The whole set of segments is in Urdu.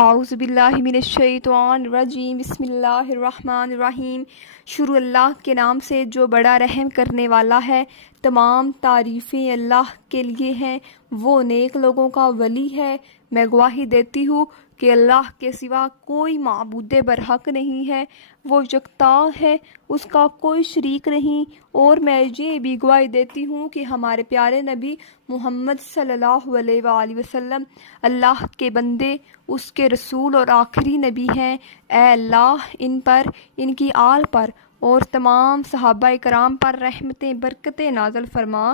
اعوذ باللہ من الشیطان الرجیم بسم اللہ الرحمن الرحیم۔ شروع اللہ کے نام سے جو بڑا رحم کرنے والا ہے۔ تمام تعریفیں اللہ کے لیے ہیں، وہ نیک لوگوں کا ولی ہے۔ میں گواہی دیتی ہوں کہ اللہ کے سوا کوئی معبود برحق نہیں ہے، وہ یکتا ہے، اس کا کوئی شریک نہیں۔ اور میں یہ بھی گواہی دیتی ہوں کہ ہمارے پیارے نبی محمد صلی اللہ علیہ وآلہ وسلم اللہ کے بندے، اس کے رسول اور آخری نبی ہیں۔ اے اللہ ان پر، ان کی آل پر اور تمام صحابہ کرام پر رحمتیں برکتیں نازل فرما،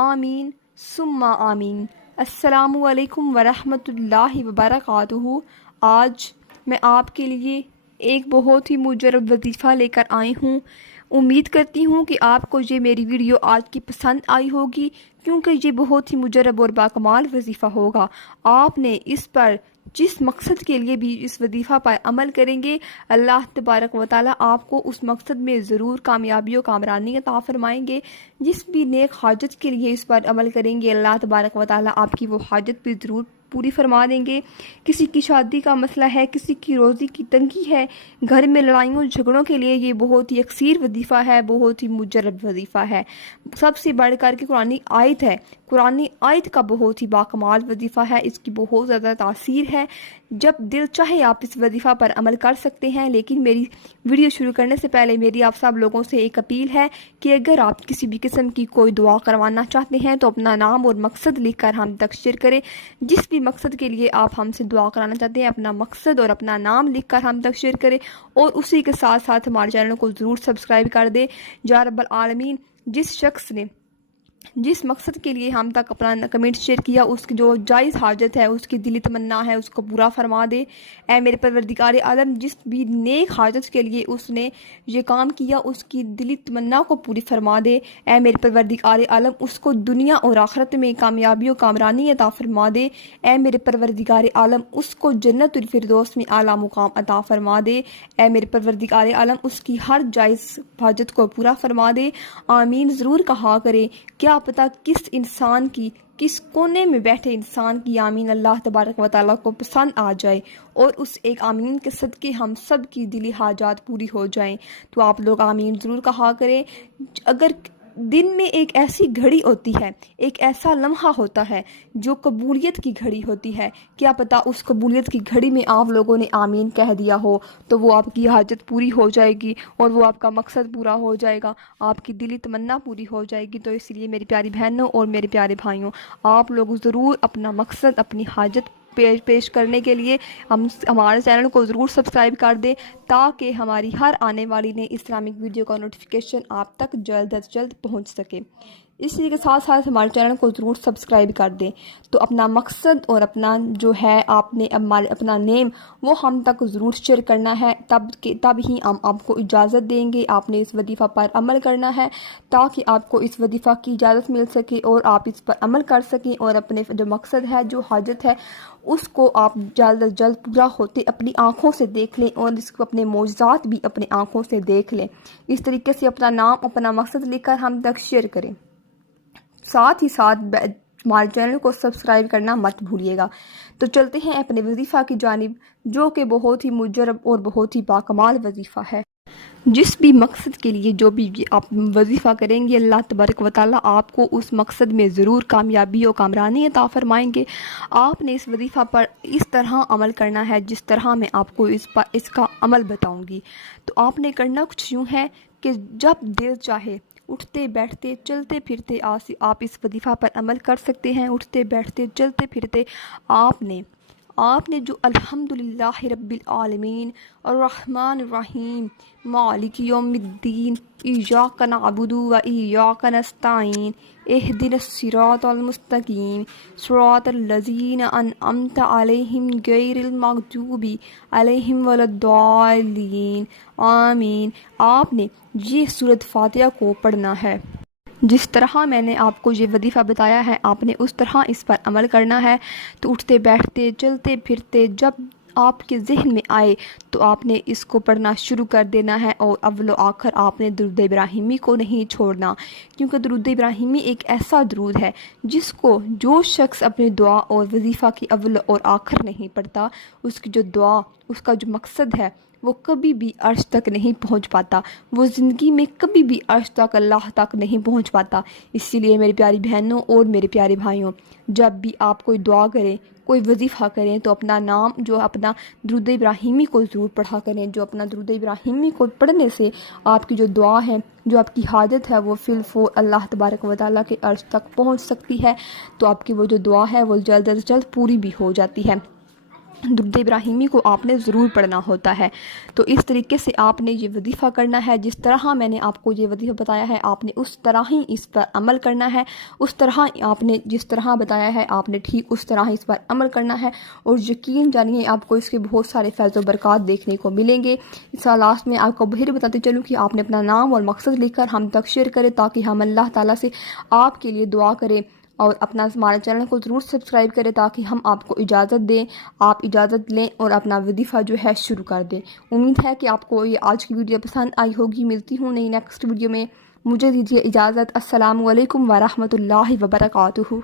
آمین ثم آمین۔ السلام علیکم ورحمۃ اللہ وبرکاتہ۔ آج میں آپ کے لیے ایک بہت ہی مجرب وظیفہ لے کر آئی ہوں۔ امید کرتی ہوں کہ آپ کو یہ میری ویڈیو آج کی پسند آئی ہوگی، کیونکہ یہ بہت ہی مجرب اور باکمال وظیفہ ہوگا۔ آپ نے اس پر جس مقصد کے لیے بھی اس وظیفہ پر عمل کریں گے، اللہ تبارک و تعالیٰ آپ کو اس مقصد میں ضرور کامیابی و کامرانی عطا فرمائیں گے۔ جس بھی نیک حاجت کے لیے اس پر عمل کریں گے، اللہ تبارک و تعالیٰ آپ کی وہ حاجت بھی ضرور پوری فرما دیں گے۔ کسی کی شادی کا مسئلہ ہے، کسی کی روزی کی تنگی ہے، گھر میں لڑائیوں جھگڑوں کے لیے یہ بہت ہی یکسیر وظیفہ ہے، بہت ہی مجرب وظیفہ ہے۔ سب سے بڑھ کر کے قرآنی آیت ہے، قرآنی آیت کا بہت ہی باکمال وظیفہ ہے، اس کی بہت زیادہ تاثیر ہے۔ جب دل چاہے آپ اس وظیفہ پر عمل کر سکتے ہیں، لیکن میری ویڈیو شروع کرنے سے پہلے میری آپ سب لوگوں سے ایک اپیل ہے کہ اگر آپ کسی بھی قسم کی کوئی دعا کروانا چاہتے ہیں تو اپنا نام اور مقصد لکھ کر ہم تک شیئر کریں۔ جس بھی مقصد کے لیے آپ ہم سے دعا کرانا چاہتے ہیں، اپنا مقصد اور اپنا نام لکھ کر ہم تک شیئر کریں، اور اسی کے ساتھ ساتھ ہمارے چینل کو ضرور سبسکرائب کر دیں۔ یا رب العالمین، جس شخص نے جس مقصد کے لیے ہم تک اپنا کمنٹ شیئر کیا، اس کی جو جائز حاجت ہے، اس کی دلی تمنا ہے، اس کو پورا فرما دے۔ اے میرے پروردگار عالم، جس بھی نیک حاجت کے لیے اس نے یہ کام کیا، اس کی دلی تمنا کو پوری فرما دے۔ اے میرے پروردگار عالم، اس کو دنیا اور آخرت میں کامیابی و کامرانی عطا فرما دے۔ اے میرے پروردگار عالم، اس کو جنت الفردوس میں اعلیٰ مقام عطا فرما دے۔ اے میرے پروردگار عالم، اس کی ہر جائز حاجت کو پورا فرما دے۔ آمین ضرور کہا کرے۔ کیا پتہ کس انسان کی، کس کونے میں بیٹھے انسان کی آمین اللہ تبارک و تعالیٰ کو پسند آ جائے، اور اس ایک آمین کے صدقے ہم سب کی دلی حاجات پوری ہو جائیں۔ تو آپ لوگ آمین ضرور کہا کریں۔ اگر دن میں ایک ایسی گھڑی ہوتی ہے، ایک ایسا لمحہ ہوتا ہے جو قبولیت کی گھڑی ہوتی ہے، کیا پتہ اس قبولیت کی گھڑی میں آپ لوگوں نے آمین کہہ دیا ہو تو وہ آپ کی حاجت پوری ہو جائے گی، اور وہ آپ کا مقصد پورا ہو جائے گا، آپ کی دلی تمنا پوری ہو جائے گی۔ تو اس لیے میری پیاری بہنوں اور میرے پیارے بھائیوں، آپ لوگ ضرور اپنا مقصد، اپنی حاجت پیش کرنے کے لیے ہمارے چینل کو ضرور سبسکرائب کر دیں، تاکہ ہماری ہر آنے والی نئی اسلامک ویڈیو کا نوٹیفیکیشن آپ تک جلد از جلد پہنچ سکے۔ اسی کے ساتھ ساتھ ہمارے چینل کو ضرور سبسکرائب کر دیں۔ تو اپنا مقصد اور اپنا جو ہے آپ نے اپنا نیم وہ ہم تک ضرور شیئر کرنا ہے، تب ہی ہم آپ کو اجازت دیں گے۔ آپ نے اس وظیفہ پر عمل کرنا ہے تاکہ آپ کو اس وظیفہ کی اجازت مل سکے اور آپ اس پر عمل کر سکیں، اور اپنے جو مقصد ہے، جو حاجت ہے، اس کو آپ جلد از جلد پورا ہوتے اپنی آنکھوں سے دیکھ لیں، اور اس کو اپنے معجزات بھی اپنی آنکھوں سے دیکھ لیں۔ اس طریقے سے اپنا نام، اپنا مقصد لکھ کر ہم تک شیئر کریں۔ ساتھ ہی ساتھ ہمارے چینل کو سبسکرائب کرنا مت بھولیے گا۔ تو چلتے ہیں اپنے وظیفہ کی جانب، جو کہ بہت ہی مجرب اور بہت ہی باکمال وظیفہ ہے۔ جس بھی مقصد کے لیے جو بھی آپ وظیفہ کریں گے، اللہ تبارک و تعالیٰ آپ کو اس مقصد میں ضرور کامیابی و کامرانی عطا فرمائیں گے۔ آپ نے اس وظیفہ پر اس طرح عمل کرنا ہے جس طرح میں آپ کو اس کا عمل بتاؤں گی۔ تو آپ نے کرنا کچھ یوں ہے کہ جب دل چاہے، اٹھتے بیٹھتے چلتے پھرتے آپ اس وظیفہ پر عمل کر سکتے ہیں۔ اٹھتے بیٹھتے چلتے پھرتے آپ نے جو الحمدللہ رب العالمین الرحمن الرحیم مالک یوم الدین ایاک نعبد و ایاک نستعین اہدنا الصراط المستقیم صراط الذین انعمت علیہم غیر المغضوب علیہم ولا الضالین، آمین۔ آپ نے یہ سورۃ فاتحہ کو پڑھنا ہے۔ جس طرح میں نے آپ کو یہ وظیفہ بتایا ہے، آپ نے اس طرح اس پر عمل کرنا ہے۔ تو اٹھتے بیٹھتے چلتے پھرتے جب آپ کے ذہن میں آئے تو آپ نے اس کو پڑھنا شروع کر دینا ہے، اور اول و آخر آپ نے درود ابراہیمی کو نہیں چھوڑنا، کیونکہ درود ابراہیمی ایک ایسا درود ہے جس کو جو شخص اپنی دعا اور وظیفہ کی اول اور آخر نہیں پڑھتا، اس کی جو دعا، اس کا جو مقصد ہے وہ کبھی بھی عرش تک نہیں پہنچ پاتا، وہ زندگی میں کبھی بھی عرش تک، اللہ تک نہیں پہنچ پاتا۔ اسی لیے میری پیاری بہنوں اور میرے پیارے بھائیوں، جب بھی آپ کوئی دعا کریں، کوئی وظیفہ کریں، تو اپنا نام، جو اپنا درود ابراہیمی کو ضرور پڑھا کریں۔ جو اپنا درود ابراہیمی کو پڑھنے سے آپ کی جو دعا ہے، جو آپ کی حاجت ہے، وہ فی الفور اللہ تبارک و تعالیٰ کے عرش تک پہنچ سکتی ہے، تو آپ کی وہ جو دعا ہے وہ جلد از جلد پوری بھی ہو جاتی ہے۔ درود ابراہیمی کو آپ نے ضرور پڑھنا ہوتا ہے۔ تو اس طریقے سے آپ نے یہ وظیفہ کرنا ہے، جس طرح میں نے آپ کو یہ وظیفہ بتایا ہے آپ نے اس طرح ہی اس پر عمل کرنا ہے، اس طرح آپ نے جس طرح بتایا ہے آپ نے ٹھیک اس طرح اس پر عمل کرنا ہے، اور یقین جانیے آپ کو اس کے بہت سارے فیض و برکات دیکھنے کو ملیں گے۔ اس لاسٹ میں آپ کو بہر بتاتے چلوں کہ آپ نے اپنا نام اور مقصد لکھ کر ہم تک شیئر کریں، تاکہ ہم اللہ تعالیٰ سے آپ کے لیے دعا کریں، اور اپنا ہمارے چینل کو ضرور سبسکرائب کریں، تاکہ ہم آپ کو اجازت دیں، آپ اجازت لیں اور اپنا وظیفہ جو ہے شروع کر دیں۔ امید ہے کہ آپ کو یہ آج کی ویڈیو پسند آئی ہوگی۔ ملتی ہوں نئی نیکسٹ ویڈیو میں، مجھے دیجیے اجازت۔ السلام علیکم ورحمۃ اللہ وبرکاتہ۔